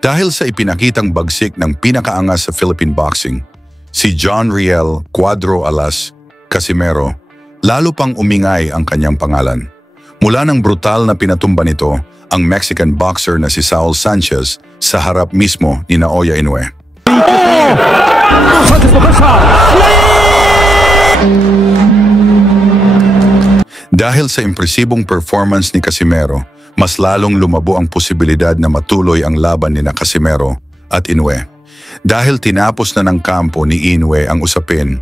Dahil sa ipinakitang bagsik ng pinakaangas sa Philippine boxing, si John Riel Cuadro Alas Casimero, lalo pang umingay ang kanyang pangalan. Mula ng brutal na pinatumba nito ang Mexican boxer na si Saul Sanchez sa harap mismo ni Naoya Inoue. Dahil sa impresibong performance ni Casimero, mas lalong lumabo ang posibilidad na matuloy ang laban ni Casimero at Inoue. Dahil tinapos na ng kampo ni Inoue ang usapin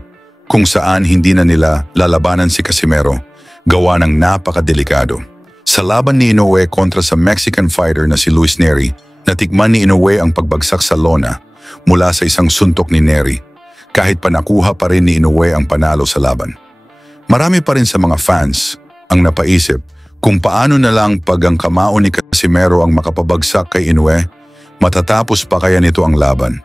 kung saan hindi na nila lalabanan si Casimero, gawa ng napakadelikado. Sa laban ni Inoue kontra sa Mexican fighter na si Luis Neri, natikman ni Inoue ang pagbagsak sa lona mula sa isang suntok ni Neri, kahit pa nakuha pa rin ni Inoue ang panalo sa laban. Marami pa rin sa mga fans ang napaisip kung paano na lang pag ang kamao ni Casimero ang makapabagsak kay Inoue, matatapos pa kaya nito ang laban.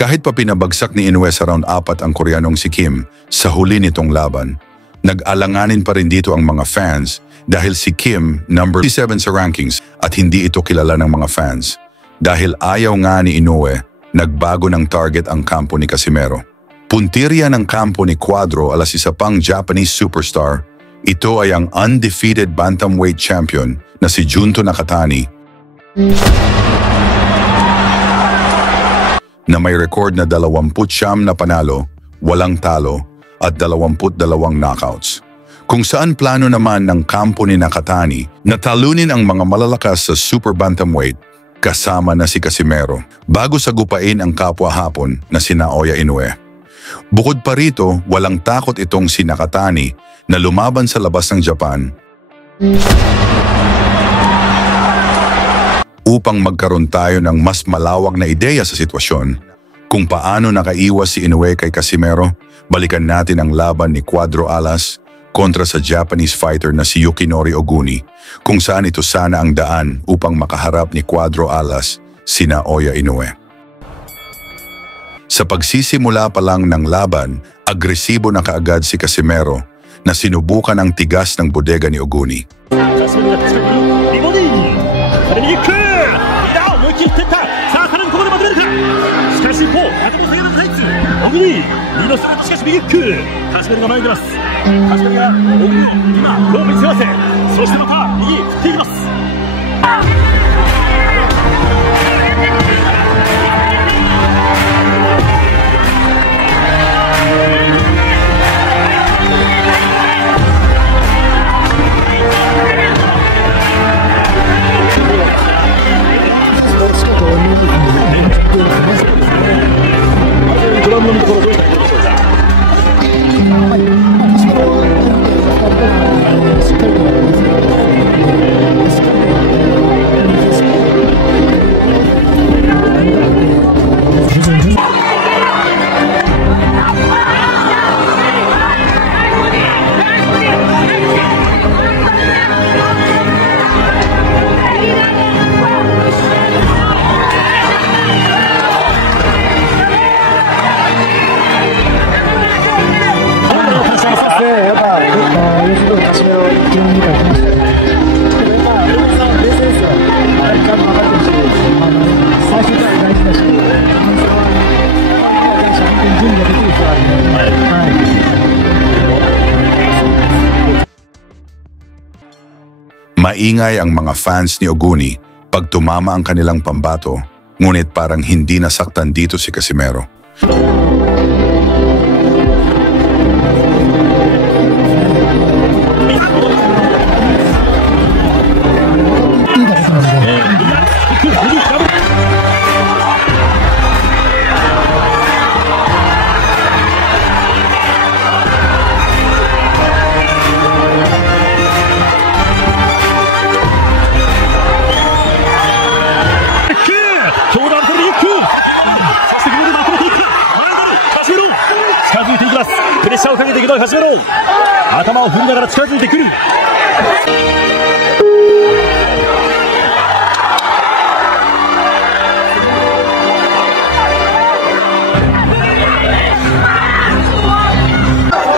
Kahit pa pinabagsak ni Inoue sa round 4 ang Koreanong si Kim sa huli nitong laban, nag-alanganin pa rin dito ang mga fans dahil si Kim number 7 sa rankings at hindi ito kilala ng mga fans. Dahil ayaw nga ni Inoue, nagbago ng target ang kampo ni Casimero. Puntirya ng kampo ni Cuadro Alas isa pang Japanese superstar. Ito ay ang undefeated bantamweight champion na si Junto Nakatani na may record na 29 na panalo, walang talo at 22 knockouts. Kung saan plano naman ng kampo ni Nakatani na talunin ang mga malalakas sa super bantamweight kasama na si Casimero bago sagupain ang kapwa Hapon na si Naoya Inoue. Bukod pa rito, walang takot itong si Nakatani na lumaban sa labas ng Japan upang magkaroon tayo ng mas malawak na ideya sa sitwasyon kung paano nakaiwas si Inoue kay Casimero. Balikan natin ang laban ni Cuadro Alas kontra sa Japanese fighter na si Yukinori Oguni, kung saan ito sana ang daan upang makaharap ni Cuadro Alas si Naoya Inoue. Sa pagsisimula pa lang ng laban, agresibo na kaagad si Casimero na sinubukan ang tigas ng bodega ni Oguni. Maingay ang mga fans ni Oguni pag tumama ang kanilang pambato, ngunit parang hindi nasaktan dito si Casimero.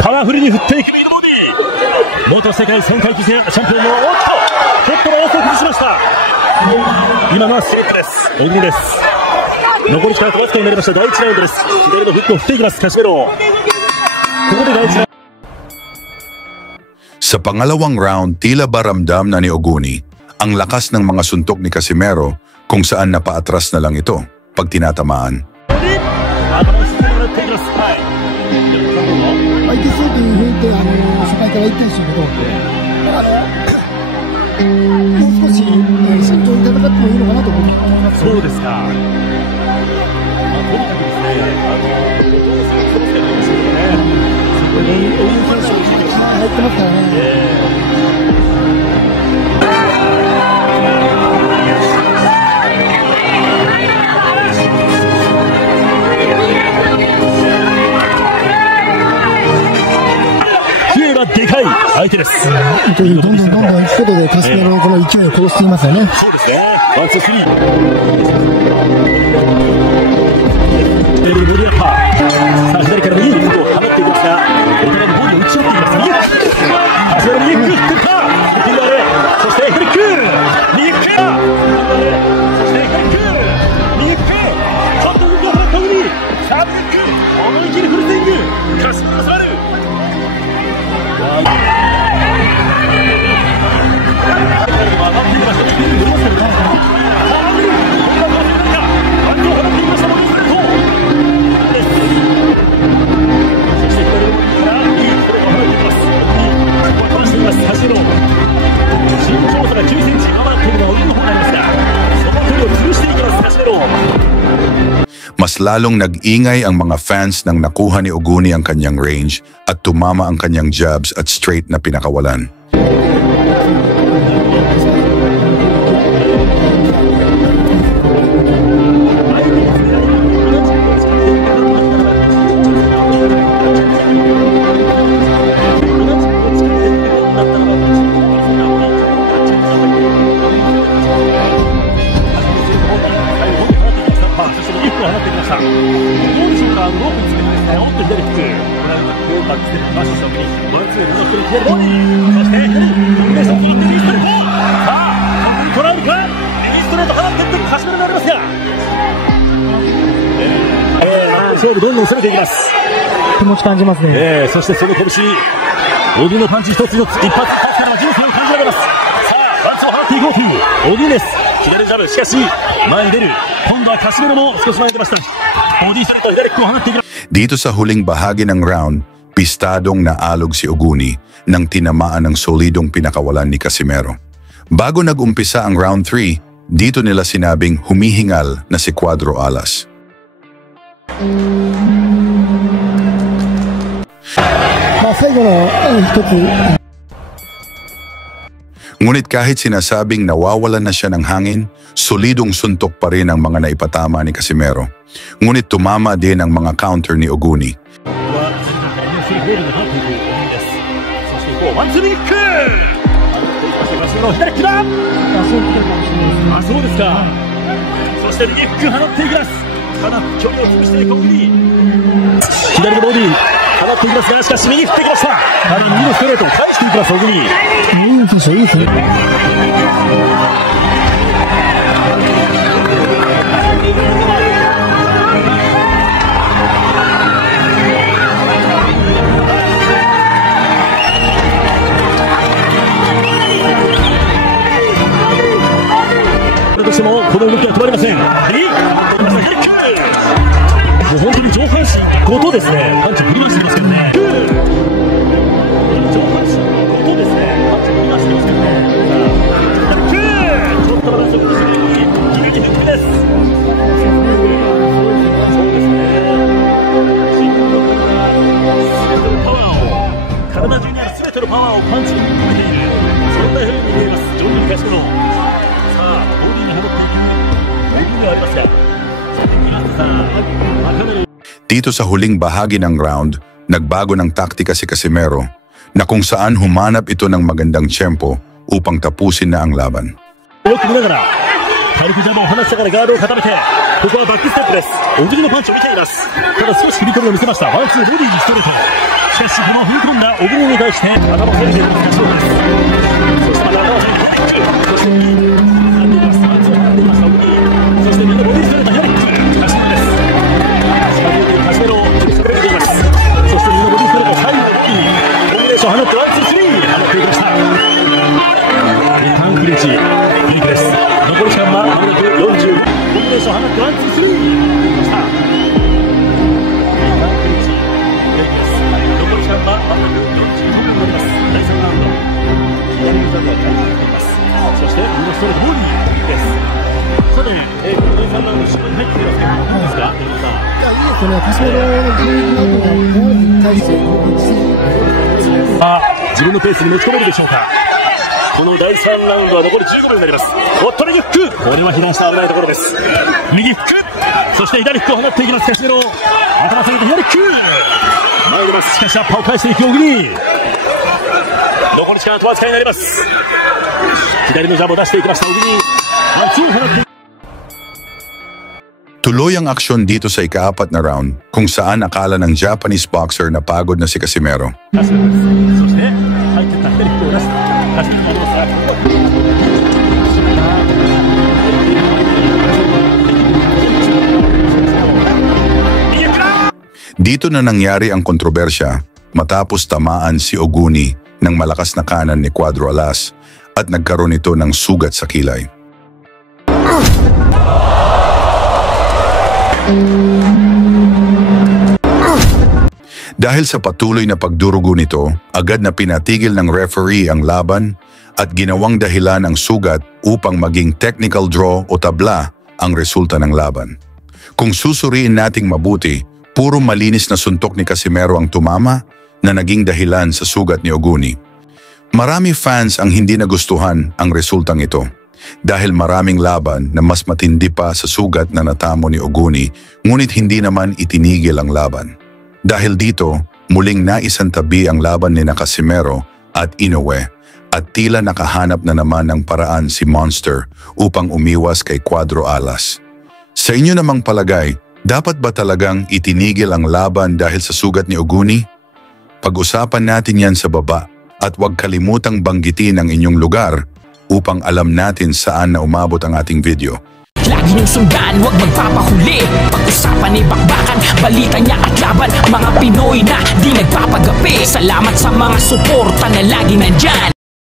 Powerfully 振っていく元世界3階級制チャンピオンのトップの大きく崩しました。今のはスリップです。小栗です。残り時間わずかになりました第1ラウンドです。左のフックを振っていきますカシメロ。ここで第1ラウンド。 Sa pangalawang round, tila ba ramdam na ni Oguni ang lakas ng mga suntok ni Casimero kung saan napaatras na lang ito pag tinatamaan. 相手そうというふうに初回から言ったんですけど、もう少し慎重に戦ってもいいのかなと思います。そうですか。とにかくですね、後藤さん、その辺ですけどね、そこに追い返しをして入ってますからね。でかい相手です。どんどん行くことでカシメロのこの勢いを殺していますよね。そうですね。ワンツースリー。ボディアッパー。さあ左から右にフックを放っていきますが、お互いにボディを打ち寄っていきます。右。カシメロ右フック振った。右側で、そしてフリック。右フック。そしてフリック。右フック。ちょっと動きを放った右。さあフリック。思い切りフルスイング。カシメロが触る。 Mas lalong nag-ingay ang mga fans nang nakuha ni Oguni ang kanyang range at tumama ang kanyang jabs at straight na pinakawalan.勝負どんどん攻めていきます。気持ち感じますね。そしてその拳、小木のパンチ一つ一つ、一発一発からの人生を感じられます。さあ、パンチを放っていこうという小木です。左ジャブ、しかし前に出る。今度はカシメロも少し前に出ました。ボディストレート左キックを放っていきます。Dito sa huling bahagi ng round, pistadong naalog si Oguni nang tinamaan ng solidong pinakawalan ni Casimero. Bago nag-umpisa ang round 3, dito nila sinabing humihingal na si Cuadro Alas. Ngunit kahit sinasabing nawawalan na siya ng hangin, solidong suntok pa rin ang mga naipatama ni Casimero. Ngunit tumama din ang mga counter ni Oguni. Dito sa huling bahagi ng round, nagbago ng taktika si Casimero na kung saan humanap ito ng magandang tiyempo upang tapusin na ang laban. トレートボールです。さて、この3ラウンド終盤に入っていますが、どうですか、山本さん。いや、いいですよね。カシメロの攻撃の後がボールに対して攻撃して自分のペースに持ち込めるでしょうか。この第3ラウンドは残り15秒になります。おっと右フック、これは避難した危ないところです。右フック、そして左フックを放っていきますカシメロ。頭下げて左フック、前に出ます。しかしアッパーを返していく小栗。残り時間あとわずかになります。左のジャブを出していきました小栗。圧を放って。Tuloy ang aksyon dito sa ika-4 na round kung saan akala ng Japanese boxer na pagod na si Casimero. そして入ってった左フックを出す。出していきます。Dito na nangyari ang kontrobersya matapos tamaan si Oguni ng malakas na kanan ni Cuadro Alas at nagkaroon ito ng sugat sa kilay. Dahil sa patuloy na pagdurugo nito, agad na pinatigil ng referee ang laban at ginawang dahilan ang sugat upang maging technical draw o tabla ang resulta ng laban. Kung susuriin nating mabuti, puro malinis na suntok ni Casimero ang tumama na naging dahilan sa sugat ni Oguni. Marami fans ang hindi nagustuhan ang resultang ito dahil maraming laban na mas matindi pa sa sugat na natamo ni Oguni, ngunit hindi naman itinigil ang laban. Dahil dito, muling naisantabi ang laban ni Casimero at Inoue at tila nakahanap na naman ng paraan si Monster upang umiwas kay Cuadro Alas. Sa inyo namang palagay, dapat ba talagang itinigil ang laban dahil sa sugat ni Oguni? Pag-usapan natin yan sa baba at huwag kalimutang banggitin ang inyong lugar upang alam natin saan na umabot ang ating video. Lagi niyong sundan, huwag magpapahuli. Pag-usapan ni bakbakan, balita niya at laban. Mga Pinoy na di nagpapagapi. Salamat sa mga suporta na lagi nandyan.